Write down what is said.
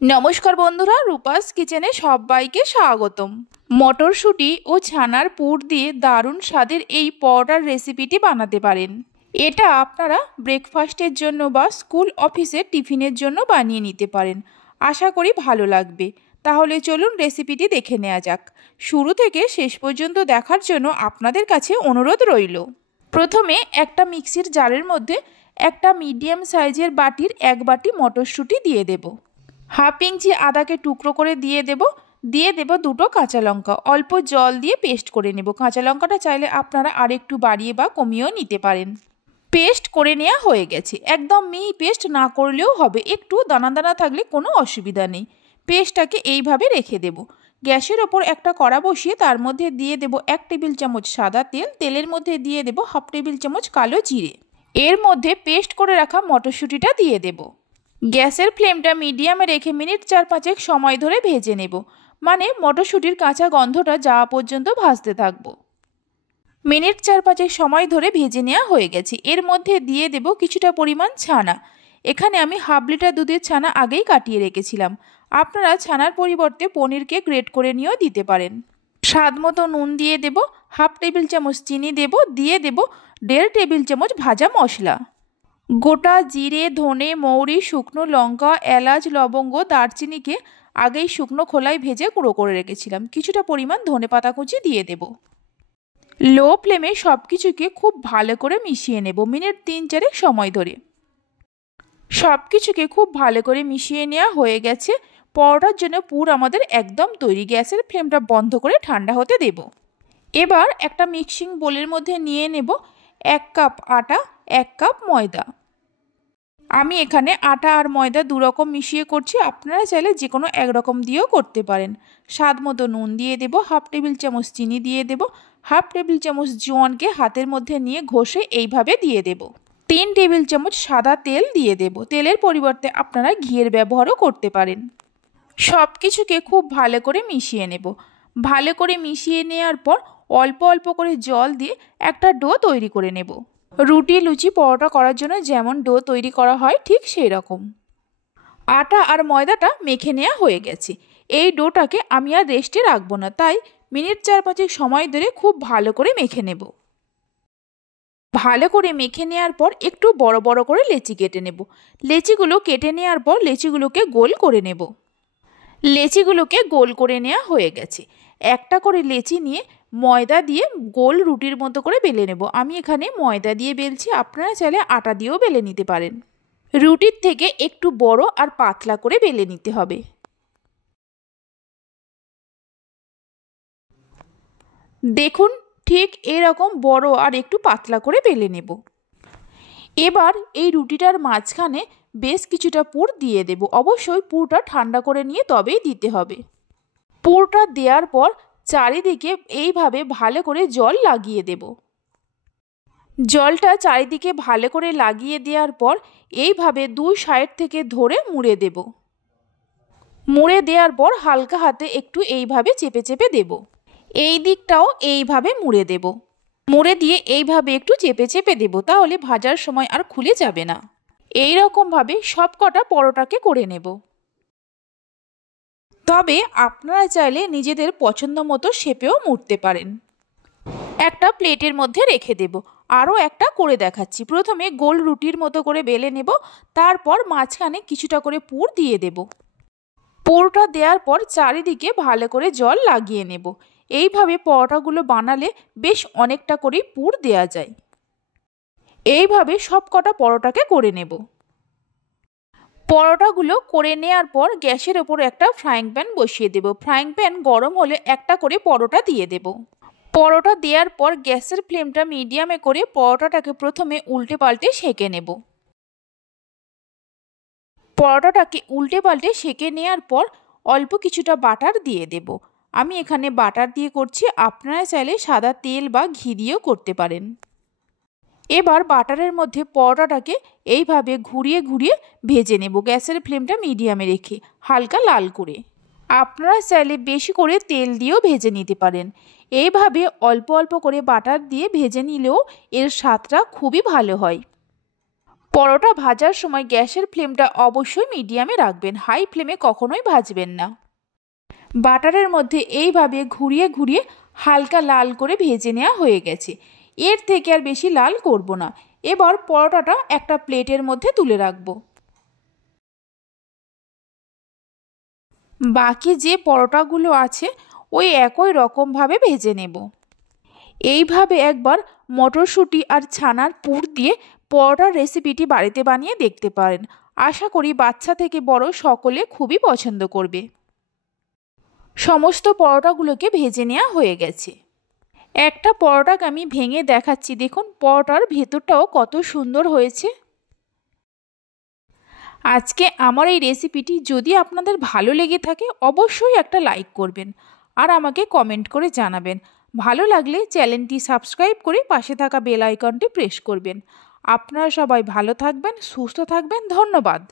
নমস্কার বন্ধুরা, রূপাস কিচেনে সবাইকে স্বাগতম। মটরশুঁটি ও ছানার পুর দিয়ে দারুণ স্বাদের এই পরোটার রেসিপিটি বানাতে পারেন। এটা আপনারা ব্রেকফাস্টের জন্য বা স্কুল অফিসের টিফিনের জন্য বানিয়ে নিতে পারেন। আশা করি ভালো লাগবে। তাহলে চলুন রেসিপিটি দেখে নেওয়া যাক। শুরু থেকে শেষ পর্যন্ত দেখার জন্য আপনাদের কাছে অনুরোধ রইল। প্রথমে একটা মিক্সির জারের মধ্যে একটা মিডিয়াম সাইজের বাটির 1 বাটি মটরশুঁটি দিয়ে দেব। হাফ ইঞ্চি আদাকে টুকরো করে দিয়ে দেব 2টো কাঁচা লঙ্কা। অল্প জল দিয়ে পেস্ট করে নেব। কাঁচা লঙ্কাটা চাইলে আপনারা আরেকটু বাড়িয়ে বা কমিয়েও নিতে পারেন। পেস্ট করে নেওয়া হয়ে গেছে। একদম মিহি পেস্ট না করলেও হবে, একটু দানা দানা থাকলে কোনো অসুবিধা নেই। পেস্টটাকে এইভাবে রেখে দেব। গ্যাসের ওপর একটা কড়া বসিয়ে তার মধ্যে দিয়ে দেব 1 টেবিল চামচ সাদা তেল। তেলের মধ্যে দিয়ে দেব হাফ টেবিল চামচ কালো জিরে। এর মধ্যে পেস্ট করে রাখা মটরশুঁটিটা দিয়ে দেব। গ্যাসের ফ্লেমটা মিডিয়ামে রেখে মিনিট 4-5 সময় ধরে ভেজে নেব। মানে মটরশুঁটির কাঁচা গন্ধটা যাওয়া পর্যন্ত ভাজতে থাকব। মিনিট 4-5 সময় ধরে ভেজে নেওয়া হয়ে গেছে। এর মধ্যে দিয়ে দেব কিছুটা পরিমাণ ছানা। এখানে আমি হাফ লিটার দুধের ছানা আগেই কাটিয়ে রেখেছিলাম। আপনারা ছানার পরিবর্তে পনিরকে গ্রেট করে নিয়েও দিতে পারেন। স্বাদ মতো নুন দিয়ে দেব। হাফ টেবিল চামচ চিনি দেব। দিয়ে দেব 1.5 টেবিল চামচ ভাজা মশলা। গোটা জিরে, ধনে, মৌরি, শুকনো লঙ্কা, এলাচ, লবঙ্গ, দারচিনিকে আগেই শুকনো খোলায় ভেজে গুঁড়ো করে রেখেছিলাম। কিছুটা পরিমাণ ধনেপাতা কুচি দিয়ে দেব। লো ফ্লেমে সব কিছুকে খুব ভালো করে মিশিয়ে নেব মিনিট 3-4 সময় ধরে। সব কিছুকে খুব ভালো করে মিশিয়ে নেওয়া হয়ে গেছে। পরোটার জন্য পুর আমাদের একদম তৈরি। গ্যাসের ফ্লেমটা বন্ধ করে ঠান্ডা হতে দেব। এবার একটা মিক্সিং বোলের মধ্যে নিয়ে নেব 1 কাপ আটা, 1 কাপ ময়দা। আমি এখানে আটা আর ময়দা দুরকম মিশিয়ে করছি। আপনারা চাইলে যে কোনো একরকম দিয়েও করতে পারেন। স্বাদ মতো নুন দিয়ে দেব। হাফ টেবিল চামচ চিনি দিয়ে দেব। হাফ টেবিল চামচ জোয়ানকে হাতের মধ্যে নিয়ে ঘষে এইভাবে দিয়ে দেব। 3 টেবিল চামচ সাদা তেল দিয়ে দেব। তেলের পরিবর্তে আপনারা ঘিয়ের ব্যবহারও করতে পারেন। সব কিছুকে খুব ভালো করে মিশিয়ে নেব। ভালো করে মিশিয়ে নেওয়ার পর অল্প অল্প করে জল দিয়ে একটা ডো তৈরি করে নেব। রুটি, লুচি, পরোটা করার জন্য যেমন ডো তৈরি করা হয় ঠিক সেই রকম। আটা আর ময়দাটা মেখে নেওয়া হয়ে গেছে। এই ডোটাকে আমি আর রেস্টে রাখবো না, তাই মিনিট 4-5 সময় ধরে খুব ভালো করে মেখে নেব। ভালো করে মেখে নেওয়ার পর একটু বড় বড় করে লেচি কেটে নেব। লেচিগুলো কেটে নেওয়ার পর লেচিগুলোকে গোল করে নেব। লেচিগুলোকে গোল করে নেওয়া হয়ে গেছে। একটা করে লেচি নিয়ে ময়দা দিয়ে গোল রুটির মতো করে বেলে নেব। আমি এখানে ময়দা দিয়ে বেলছি, আপনারা চাইলে আটা দিয়েও বেলে নিতে পারেন। রুটির থেকে একটু বড় আর পাতলা করে বেলে নিতে হবে। দেখুন, ঠিক এরকম বড় আর একটু পাতলা করে বেলে নেব। এবার এই রুটিটার মাঝখানে বেশ কিছুটা পুর দিয়ে দেব। অবশ্যই পুরটা ঠান্ডা করে নিয়ে তবেই দিতে হবে। পুরটা দেওয়ার পর চারিদিকে এইভাবে ভালো করে জল লাগিয়ে দেব। জলটা চারিদিকে ভালো করে লাগিয়ে দেওয়ার পর এইভাবে 2 সাইড থেকে ধরে মুড়ে দেব। মুড়ে দেওয়ার পর হালকা হাতে একটু এইভাবে চেপে চেপে দেব। এই দিকটাও এইভাবে মুড়ে দেব। মুড়ে দিয়ে এইভাবে একটু চেপে চেপে দেব, তাহলে ভাজার সময় আর খুলে যাবে না। এই রকমভাবে সব কটা পরোটাকে করে নেব। তবে আপনারা চাইলে নিজেদের পছন্দ মতো শেপেও মুড়তে পারেন। একটা প্লেটের মধ্যে রেখে দেব। আরও একটা করে দেখাচ্ছি। প্রথমে গোল রুটির মতো করে বেলে নেব। তারপর মাঝখানে কিছুটা করে পুর দিয়ে দেব। পুরটা দেওয়ার পর চারিদিকে ভালো করে জল লাগিয়ে নেব। এইভাবে পরোটাগুলো বানালে বেশ অনেকটা করেই পুর দেওয়া যায়। এইভাবে সব কটা পরোটাকে করে নেব। পরোটাগুলো করে নেওয়ার পর গ্যাসের ওপর একটা ফ্রাইং প্যান বসিয়ে দেব। ফ্রাইং প্যান গরম হলে একটা করে পরোটা দিয়ে দেব। পরোটা দেওয়ার পর গ্যাসের ফ্লেমটা মিডিয়ামে করে পরোটাটাকে প্রথমে উল্টে পাল্টে সেঁকে নেব। পরোটাটাকে উল্টে পাল্টে সেঁকে নেওয়ার পর অল্প কিছুটা বাটার দিয়ে দেব। আমি এখানে বাটার দিয়ে করছি, আপনারা চাইলে সাদা তেল বা ঘি দিয়েও করতে পারেন। এবার বাটারের মধ্যে পরোটাটাকে এইভাবে ঘুরিয়ে ঘুরিয়ে ভেজে নেব। গ্যাসের ফ্লেমটা মিডিয়ামে রেখে হালকা লাল করে। আপনারা চাইলে বেশি করে তেল দিয়েও ভেজে নিতে পারেন। এইভাবে অল্প অল্প করে বাটার দিয়ে ভেজে নিলেও এর স্বাদটা খুবই ভালো হয়। পরোটা ভাজার সময় গ্যাসের ফ্লেমটা অবশ্যই মিডিয়ামে রাখবেন, হাই ফ্লেমে কখনোই ভাজবেন না। বাটারের মধ্যে এইভাবে ঘুরিয়ে ঘুরিয়ে হালকা লাল করে ভেজে নেওয়া হয়ে গেছে। এর থেকে আর বেশি লাল করব না। এবার পরোটাটা একটা প্লেটের মধ্যে তুলে রাখবো। বাকি যে পরোটাগুলো আছে ওই একই রকমভাবে ভেজে নেব। এইভাবে একবার মটরশুঁটি আর ছানার পুর দিয়ে পরোটার রেসিপিটি বাড়িতে বানিয়ে দেখতে পারেন। আশা করি বাচ্চা থেকে বড় সকলে খুবই পছন্দ করবে। সমস্ত পরোটাগুলোকে ভেজে নেওয়া হয়ে গেছে। একটা পরোটাকে আমি ভেঙে দেখাচ্ছি, দেখুন পরোটার ভেতরটাও কত সুন্দর হয়েছে। আজকে আমার এই রেসিপিটি যদি আপনাদের ভালো লেগে থাকে অবশ্যই একটা লাইক করবেন আর আমাকে কমেন্ট করে জানাবেন। ভালো লাগলে চ্যানেলটি সাবস্ক্রাইব করে পাশে থাকা বেল আইকনটি প্রেস করবেন। আপনারা সবাই ভালো থাকবেন, সুস্থ থাকবেন। ধন্যবাদ।